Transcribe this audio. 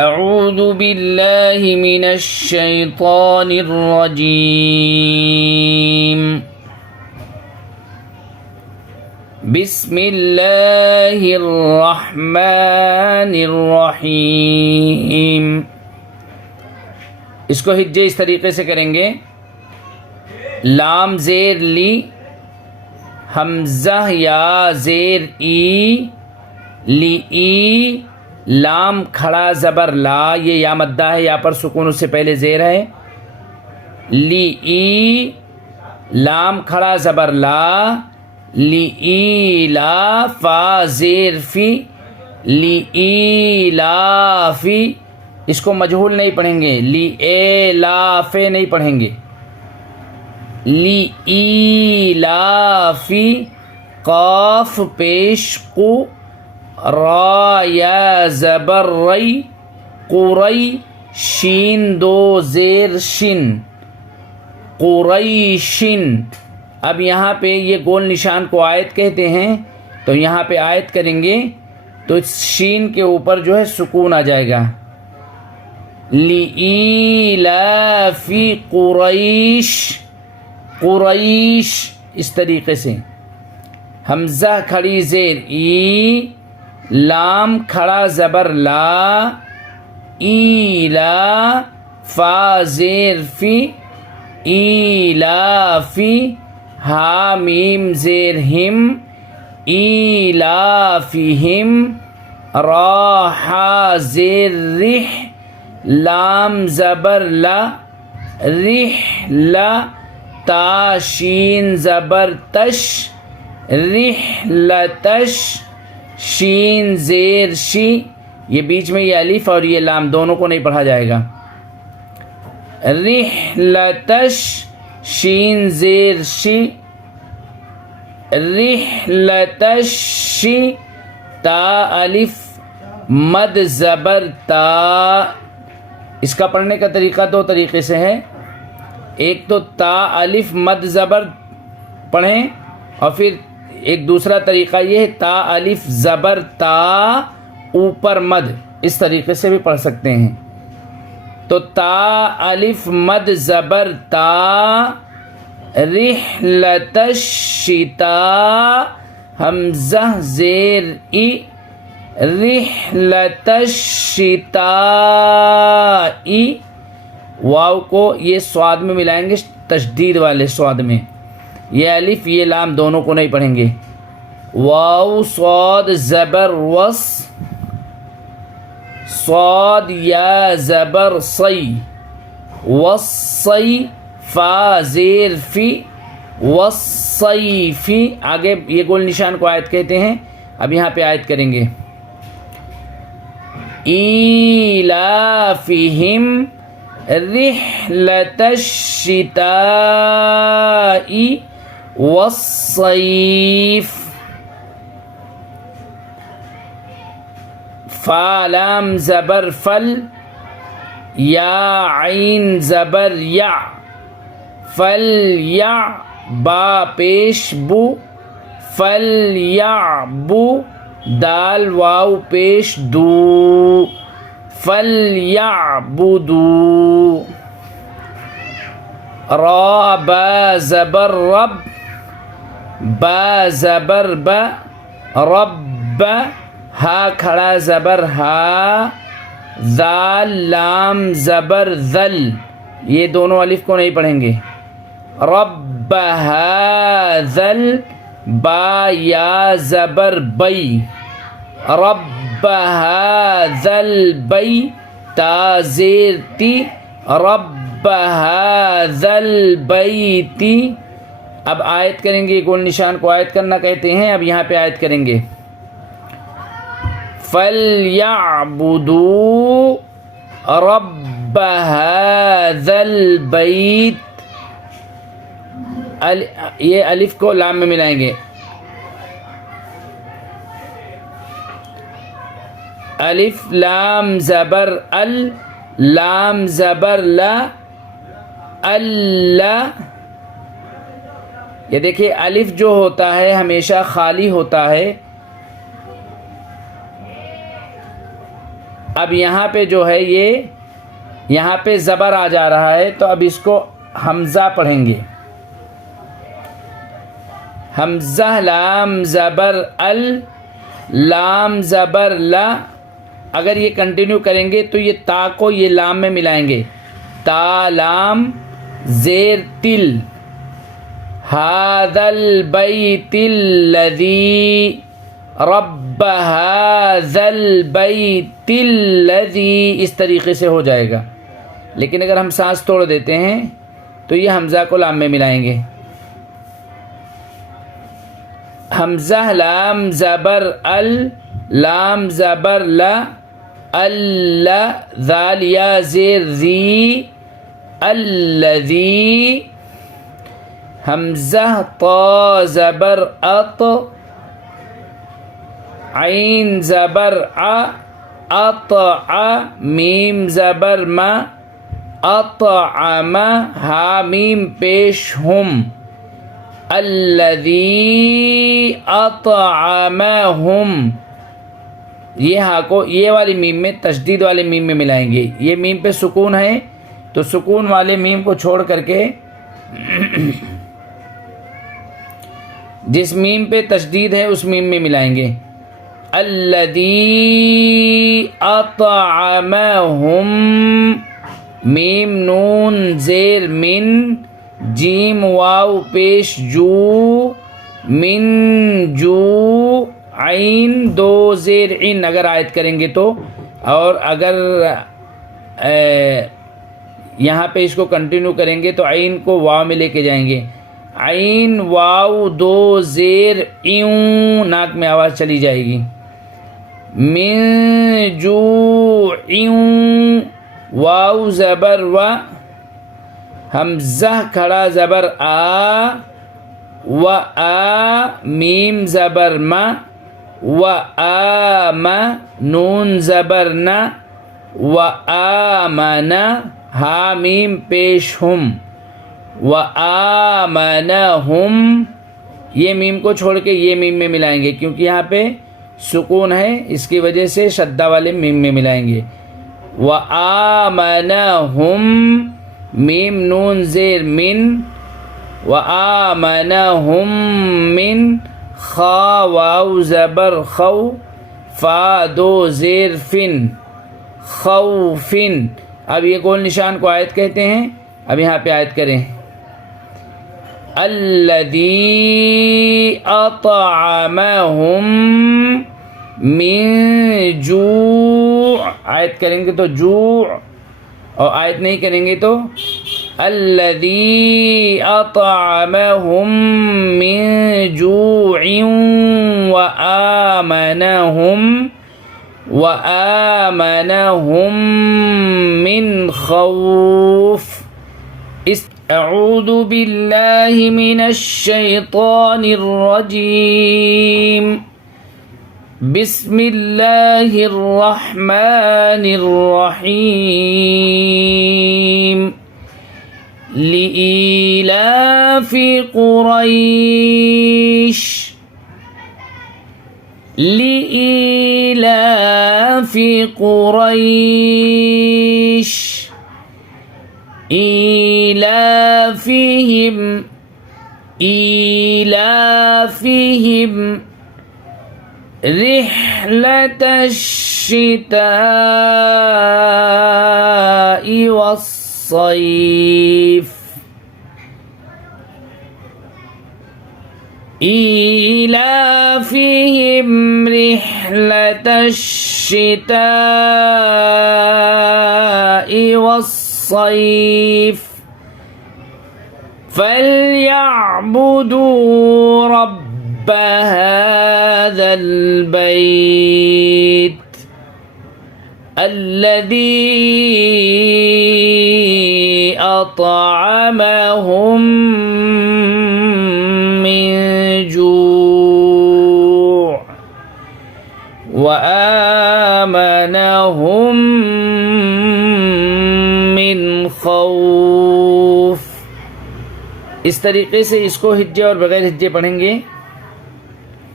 اعوذ باللہ من الشیطان الرجیم بسم اللہ الرحمن الرحیم. اس کو ہجے اس طریقے سے کریں گے: لام زیر لی، حمزہ یا زیر ای، لی ای، لام کھڑا زبر لا، یہ یا مدہ ہے، یا پر سکون اس سے پہلے زیر ہے. لی ای، لام کھڑا زبر لا، لی ای لا، فا زیر فی، لی ای لا فی. اس کو مجہول نہیں پڑھیں گے، لی اے لا فے نہیں پڑھیں گے. لی ای لا فی، قاف پیش قو، را یا زبر ری، قری، شین دو زیر شن، قریشن. اب یہاں پہ یہ گول نشان کو آیت کہتے ہیں، تو یہاں پہ آیت کریں گے تو اس شین کے اوپر جو ہے سکون آ جائے گا. لِإِيلَافِ قُرَيْشٍ، قریش. اس طریقے سے حمزہ کھڑی زیر ای، لام کھڑا زبر لا، ایلا، فا زیر فی، ایلافی، ہا میم زیر ہم، ایلافہم، را حا زیر رح، لام زبر لا، رحلہ، تا شین زبر تش، رحلتش، شین زیر شی. یہ بیچ میں یہ الف اور یہ لام دونوں کو نہیں پڑھا جائے گا. رحلتش، شین زیر شی، رحلتشی، تا الف مد زبر تا. اس کا پڑھنے کا طریقہ دو طریقے سے ہے. ایک تو تا الف مد زبر پڑھیں، اور پھر ایک دوسرا طریقہ یہ ہے تا الف زبر تا اوپر مد. اس طریقے سے بھی پڑھ سکتے ہیں. تو تا الف مد زبر تا، رحلت الشتاء، حمزہ زیر ای، رحلت الشتاء. واو کو یہ سواد میں ملائیں گے، تشدید والے سواد میں. یہ الف یہ لام دونوں کو نہیں پڑھیں گے. واو صاد زبر وس، صاد یا زبر صی، وصی، فا زیر فی، وصیفی. آگے یہ گول نشان کو آیت کہتے ہیں. اب یہاں پہ آیت کریں گے: ایلافہم رحلۃ الشتاء والصیف. فا لام زبر فل، یا عین زبر یا، فل یا، با پیش بو، فل یا بو، دال واو پیش دو، فل یا بدو. را با زبر رب، با زبر با، رب، ہا کھڑا زبر ہا، ذال لام زبر ذل، یہ دونوں الف کو نہیں پڑھیں گے. رب ذل، با یا زبر بی، رب ذل بی، تا زیر تی، رب ذل بیتی. اب آیت کریں گے. گول نشان کو آیت کرنا کہتے ہیں. اب یہاں پہ آیت کریں گے: فَلْيَعْبُدُوا رَبَّ هَذَا الْبَيْتِ. یہ الف کو لام میں ملائیں گے. الف لام زبر ال، لام زبر لا، اللہ. یہ دیکھیے الف جو ہوتا ہے ہمیشہ خالی ہوتا ہے. اب یہاں پہ جو ہے یہ یہاں پہ زبر آ جا رہا ہے، تو اب اس کو حمزہ پڑھیں گے. حمزہ لام زبر ال، لام زبر لا. اگر یہ کنٹینیو کریں گے تو یہ تا کو یہ لام میں ملائیں گے. تا لام زیر تل. هذا البيت الذي رب هذا البيت الذي، اس طریقے سے ہو جائے گا. لیکن اگر ہم سانس توڑ دیتے ہیں تو یہ حمزہ کو لام میں ملائیں گے. حمزہ لام زبر ال، لام زبر لا، اللہ ذال یا زیر ذی، الذی. حمزہ طا زبر اط، عین زبر ع، اطع، میم زبر ما، اطعم، ہا میم پیش ہم، الذی اطعمہم. یہ ہا کو یہ والی میم میں تشدید والے میم میں ملائیں گے. یہ میم پہ سکون ہے تو سکون والے میم کو چھوڑ کر کے جس میم پہ تشدید ہے اس میم میں ملائیں گے. الذی اطعمہم، میم نون زیر من، جیم واو پیش جو، من جو، عین دو زیر عین اگر آیت کریں گے تو. اور اگر یہاں پہ اس کو کنٹینیو کریں گے تو عین کو واو میں لے کے جائیں گے. عین واو دو زیر ایوں، ناک میں آواز چلی جائے گی. من جو ایوں، واو زبر و، حمزہ کھڑا زبر آ، و آ، میم زبر ما، و آم، نون زبر نا، و آمن، ہا میم پیش ہم، و آمنہم. یہ میم کو چھوڑ کے یہ میم میں ملائیں گے کیونکہ یہاں پہ سکون ہے، اس کی وجہ سے شدہ والے میم میں ملائیں گے. و آمنہم، میم نون زیر من، و آمنہم من، خا واو زبر خو، فا دو زیر فن، خوفن. اب یہ گول نشان کو آیت کہتے ہیں. اب یہاں پہ آیت کریں. الذی اطعمہم من جوع، آیت کریں گے تو جوع، اور آیت نہیں کریں گے تو الذی اطعمہم من جوع وآمنہم من خوف. اعوذ باللہ من الشیطان الرجیم. بسم اللہ الرحمن الرحیم. لإيلاف قریش، لإيلاف قریش، إيلافهم رحلة الشتاء والصيف، إيلافهم رحلة الشتاء والصيف، فليعبدوا رب هذا البيت الذي أطعمهم من جوع وآمنهم من خوف. اس طریقے سے اس کو ہجے اور بغیر ہجے پڑھیں گے.